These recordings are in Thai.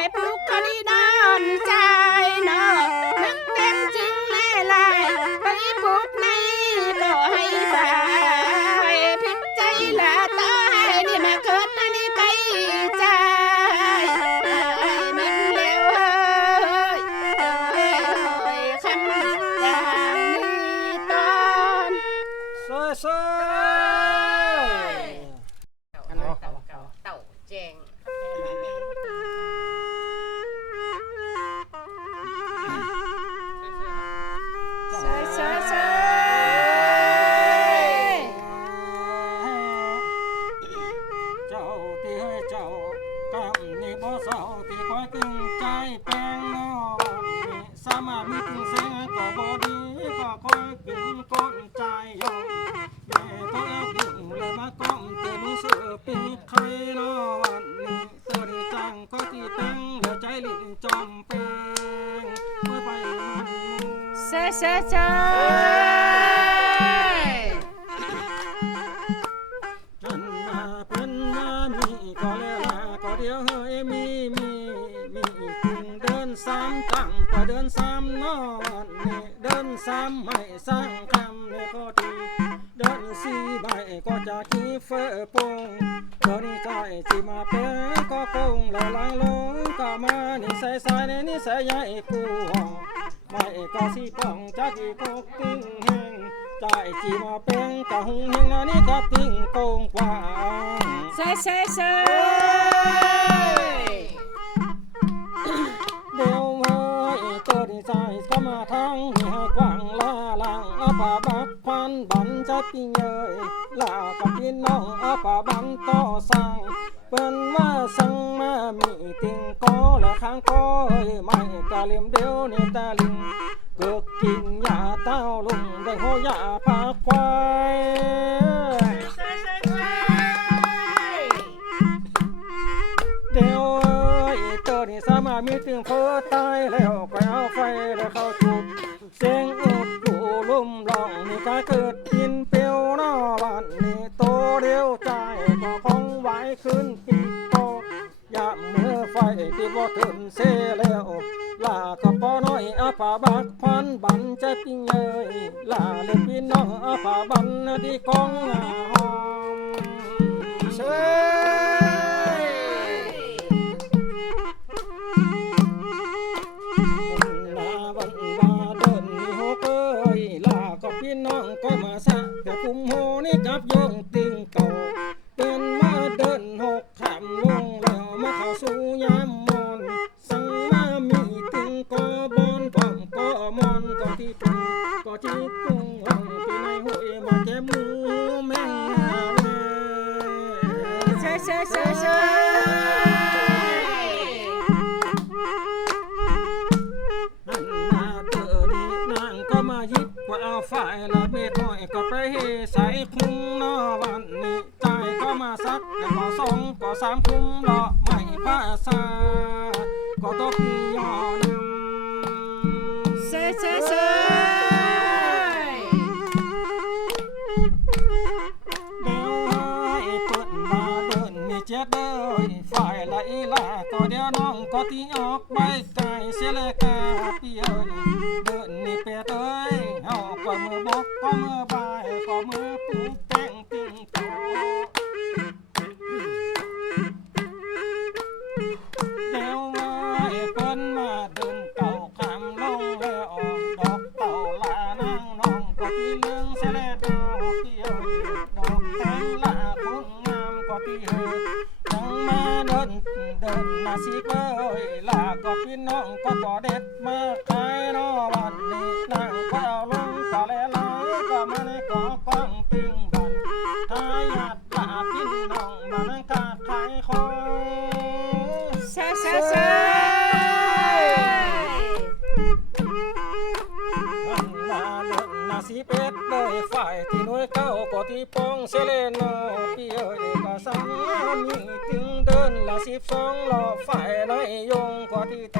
ไปปลุกกะดีนานจ้า ใช่จนนาเป็นนามีก็แล้วลก็เดียวเฮ้ยมีมีมีถึงเดินสามตั้งก็เดินสามนอนนี่เดินสามไม่สร้างคำนข้ก็ทีเดินสี่ใบก็จะขี้เฟ้อปงเดินใจจีมาเป็นก็คงแล้วลังลงก็มานี่ใส่ในนี่ใส่ใหญ่กู mai ca si bằng cha chỉ có tiếng hiền tại chỉ mà bên cả hùng hiền là ni cả tiếng công quang xe xe xe. Đều hơi tôi đi sai cả mà thang nhà quang la làng. Á bà bắc khoan bắn cha tin nhơi là cả tin nông á bà bắn to sang. เปิ้นมาสั่งมามีติงกอและข้างกอไม่กะเลียมเดียวนี่ตาลิงเกิกกินยาเต้าลุงได้หัวยาผักควา พักผ่นบันจะติงเอ่ยลาลูกพี่น้องอาภาบันดีกองงามเช มาซักกันมาสองก็สามคุ้มดอกไม่ภาษาก็ต้องยอนเชยเชยเชยเดี๋ยวให้เปิดมาเดินมีเจ็ดเด้ยฝ่ายละอีลาก็เดี๋ยวน้องก็ที่ออกใบใจเสียเลยก เด็ดมาขายนอวันนี้นางก็เอาลงก็แลลายก็มาในกอกองปิงบันทายาทลาพี่น้องมานั่งกาขายของเชยเชยเชยอันนาเดินนาสีเป็ดเลยฝ่ายที่น่วยเก้าก็ที่ป้องเซเลนอพี่เอ๋ยก็สังมีถึงเดินละสิบสองรอฝ่ายน้อยยงก็ที่แต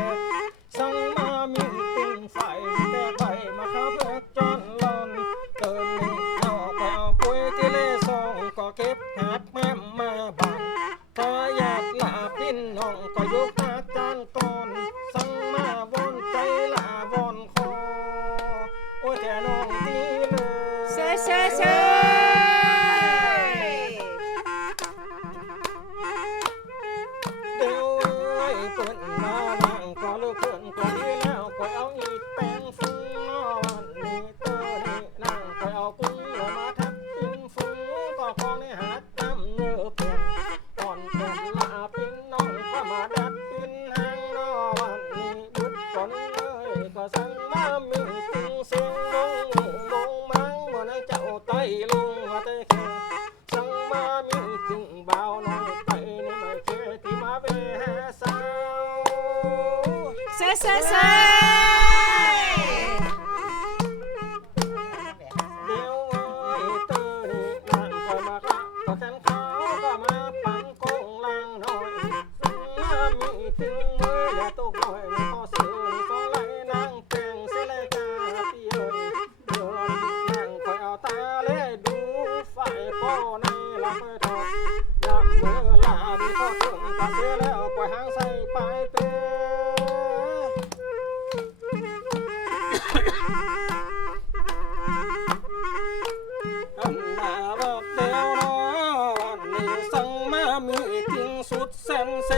สุดเส้นเส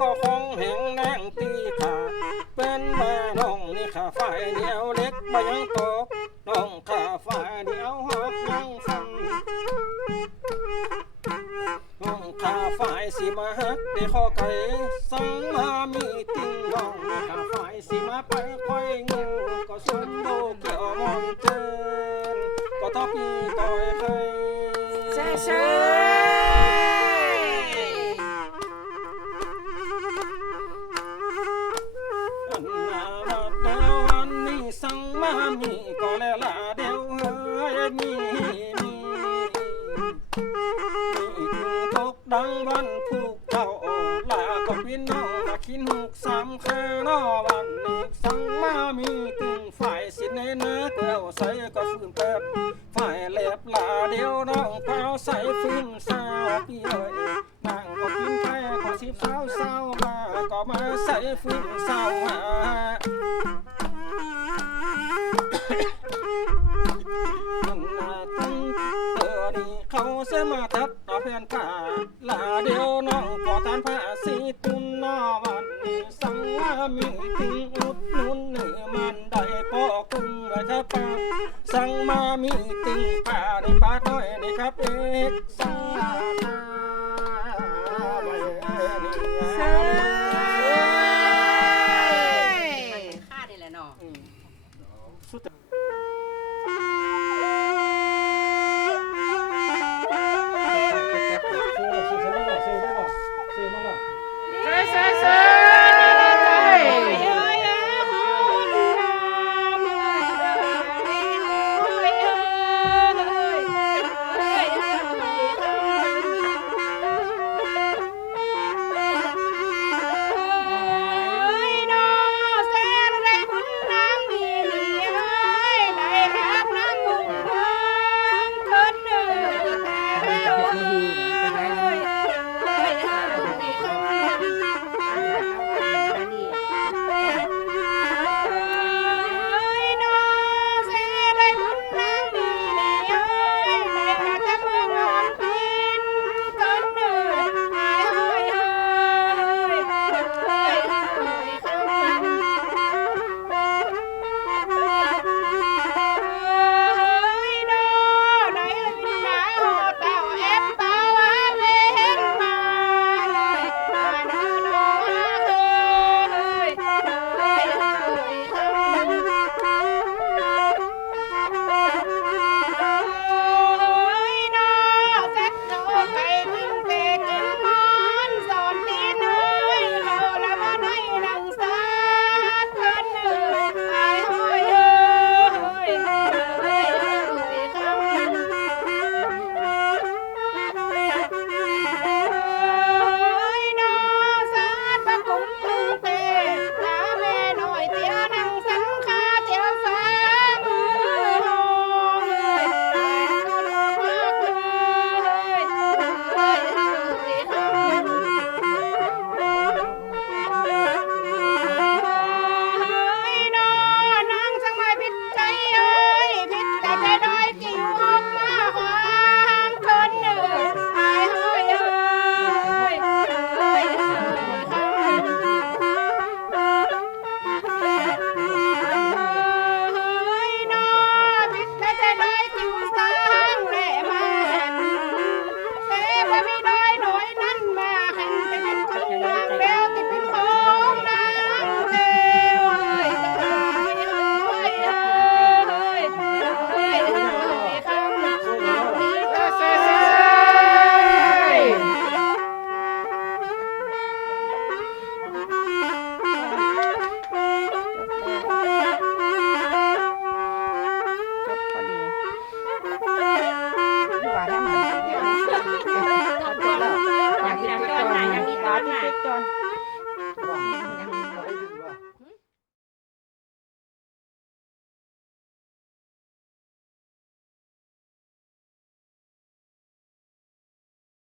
ก็คงแห่งแนงตีขาเป็นแม่น้องนี่ขาฝ่ายเดียวเล็กมายังตกน้องขาฝ่ายเดียวหอกยังฟังห้องข้าฝ่ายสิมาฮักได้ข้อไก่สังมามีติงน้องข้าฝ่ายสิมาไปค่อยงูก็สมโดเกี่ยวมอนเจนก็ทอปีต่อยใครเชยเช สิเนเนื้อเกลียวใส่ก็ฟื้นแป๊บฝ่ายแหลบลาเดียวน้องเปล่าใส่ฟื้นสาวพี่เอ้ยนางก็กินแค่ก็สิบสาวสาวมาก็มาใส่ฟื้นสาวหามันนาตั้งเออนี่เขาเสมาทัดเอาเพื่อนขาลาเดียวน้องก็ทานผ้าสีตุนนอวันนี้สังว่ามีถึง